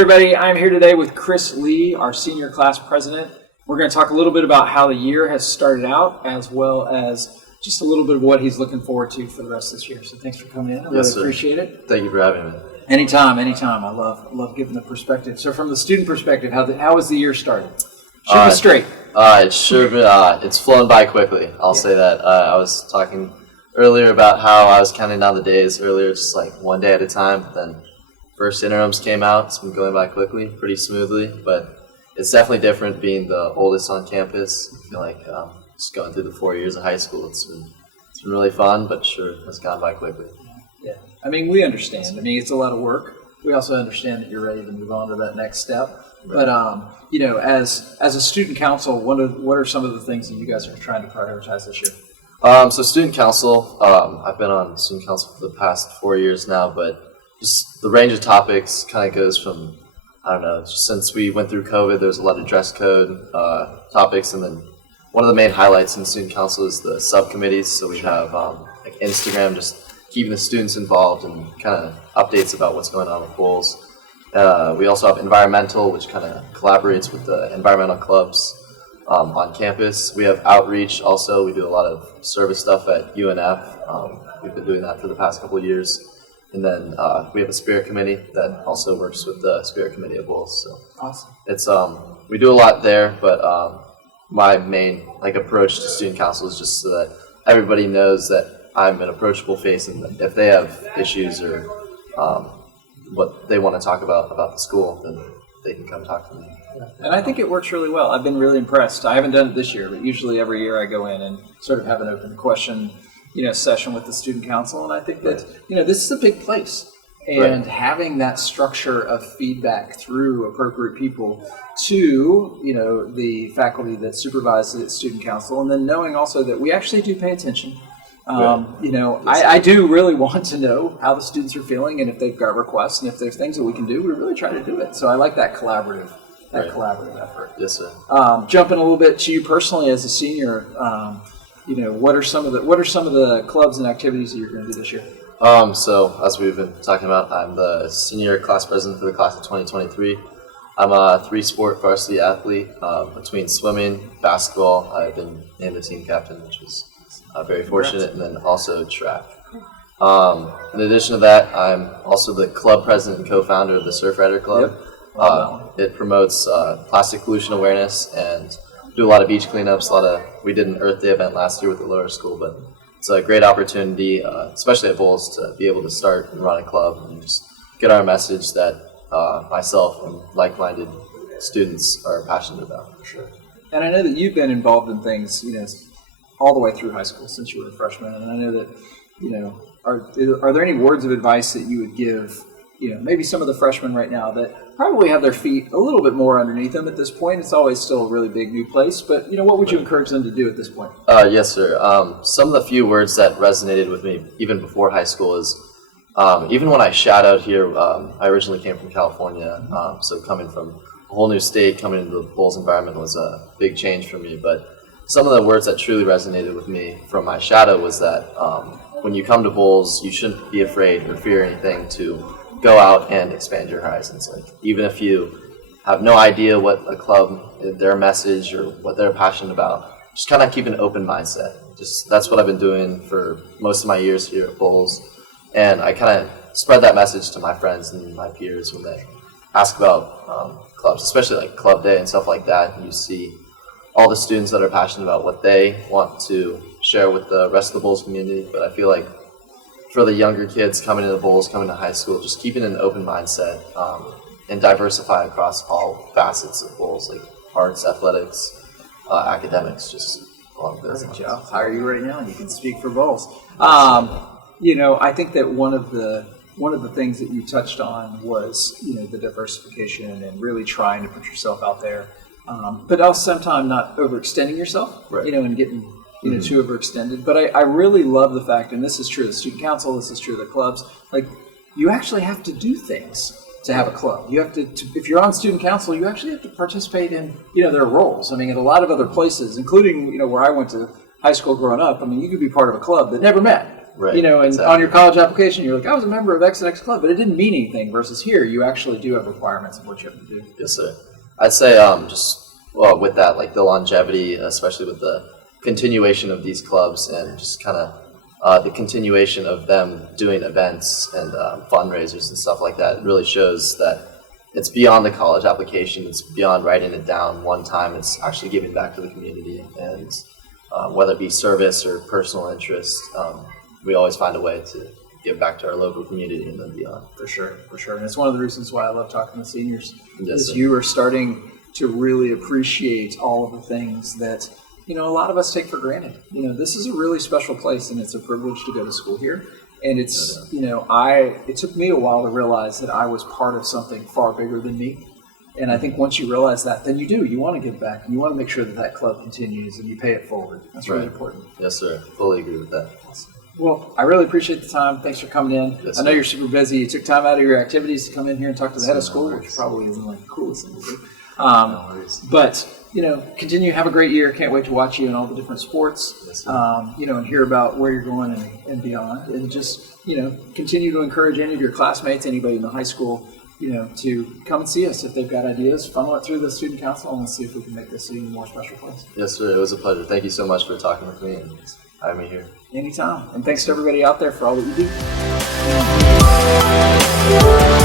everybody. I'm here today with Chris Lee, our senior class president. We're going to talk a little bit about how the year has started out, as well as just a little bit of what he's looking forward to for the rest of this year. So thanks for coming in. I really appreciate it. Thank you for having me. Anytime. I love giving the perspective. So from the student perspective, how has the year started? Shoot me straight. It's sure been, it's flown by quickly. I'll say that. I was talking earlier about how I was counting down the days earlier, just like one day at a time. Then first interims came out. It's been going by quickly, pretty smoothly, but it's definitely different being the oldest on campus. I feel like just going through the 4 years of high school, it's been really fun, but sure, it's gone by quickly. Yeah, I mean, we understand. I mean, it's a lot of work. We also understand that you're ready to move on to that next step. Right. But as a student council, what are some of the things that you guys are trying to prioritize this year? So student council, I've been on student council for the past 4 years now, but just the range of topics kind of goes from, I don't know, since we went through COVID, there's a lot of dress code topics, and then one of the main highlights in student council is the subcommittees. So we have like Instagram, just keeping the students involved and kind of updates about what's going on with bowls. We also have environmental, which kind of collaborates with the environmental clubs on campus. We have outreach also. We do a lot of service stuff at UNF. We've been doing that for the past couple of years. And then we have a spirit committee that also works with the spirit committee at Bulls. So awesome. It's we do a lot there, but my main approach to student council is just so that everybody knows that I'm an approachable face, and if they have issues or what they want to talk about the school, then they can come talk to me. And I think it works really well. I've been really impressed. I haven't done it this year, but usually every year I go in and sort of have an open question, session with the student council. And I think that, this is a big place. And having that structure of feedback through appropriate people to, the faculty that supervise the student council, and then knowing also that we actually do pay attention. I do really want to know how the students are feeling, and if they've got requests, and if there's things that we can do, we really try to do it. So I like that collaborative effort. Yes, sir. Jumping a little bit to you personally as a senior, what are some of the clubs and activities that you're going to do this year? So as we've been talking about, I'm the senior class president for the class of 2023. I'm a 3-sport varsity athlete between swimming, basketball. I've been named the team captain, which was very fortunate, and then also track. In addition to that, I'm also the club president and co-founder of the Surf Rider Club. Yep. It promotes plastic pollution awareness and do a lot of beach cleanups. We did an Earth Day event last year with the lower school, but it's a great opportunity, especially at Bulls, to be able to start and run a club and just get our message that myself and like-minded students are passionate about. Sure. And I know that you've been involved in things, all the way through high school since you were a freshman, and I know that, are there any words of advice that you would give, maybe some of the freshmen right now that probably have their feet a little bit more underneath them at this point? It's always still a really big new place, but, what would you encourage them to do at this point? Yes, sir. Some of the few words that resonated with me even before high school is, even when I shot out here, I originally came from California, so coming from a whole new state, coming into the Bulls environment was a big change for me, but some of the words that truly resonated with me from my shadow was that when you come to Bulls, you shouldn't be afraid or fear anything to go out and expand your horizons. Even if you have no idea what a club, their message, or what they're passionate about, just kind of keep an open mindset. That's what I've been doing for most of my years here at Bulls, and I kind of spread that message to my friends and my peers when they ask about clubs, especially like Club Day and stuff like that. And you see all the students that are passionate about what they want to share with the rest of the Bulls community. But I feel like for the younger kids coming to the Bulls, coming to high school, just keeping an open mindset and diversify across all facets of Bulls, like arts, athletics, academics, just along those lines. I'll hire you right now and you can speak for Bulls. I think that one of the things that you touched on was, the diversification and really trying to put yourself out there. But also sometimes not overextending yourself, and getting too overextended. But I really love the fact, and this is true of the student council, this is true of the clubs, you actually have to do things to have a club. You have to if you're on student council, you actually have to participate in, their roles. I mean, at a lot of other places, including, where I went to high school growing up, I mean, you could be part of a club that never met. Right, You know, and exactly. on your college application, you're like, I was a member of X and X club, but it didn't mean anything. Versus here, you actually do have requirements of what you have to do. Yes, sir. I'd say with that, like the longevity, especially with the continuation of these clubs and just kind of the continuation of them doing events and fundraisers and stuff like that, it really shows that it's beyond the college application. It's beyond writing it down one time. It's actually giving back to the community, and whether it be service or personal interest, we always find a way to give back to our local community and then beyond. For sure, for sure. And it's one of the reasons why I love talking to seniors. Yes, is sir. you are starting to really appreciate all of the things that, you know, a lot of us take for granted. You know, this is a really special place, and it's a privilege to go to school here. And it's, you know, it took me a while to realize that I was part of something far bigger than me. And I think once you realize that, then you want to give back. And you want to make sure that that club continues and you pay it forward. That's really important. Yes, sir. Fully agree with that. Well, I really appreciate the time. Thanks for coming in. Yes, I know sir. you're super busy. You took time out of your activities to come in here and talk to the head of No school, worries. which probably isn't like the coolest thing to do. No worries. But, you know, continue, have a great year. Can't wait to watch you in all the different sports, Yes, sir. you know, and hear about where you're going and beyond. And just, you know, continue to encourage any of your classmates, anybody in the high school, you know, to come and see us if they've got ideas. Funnel it through the student council and let's see if we can make this an even more special place. Yes, sir. It was a pleasure. Thank you so much for talking with me and having me here. Anytime. And thanks to everybody out there for all that you do.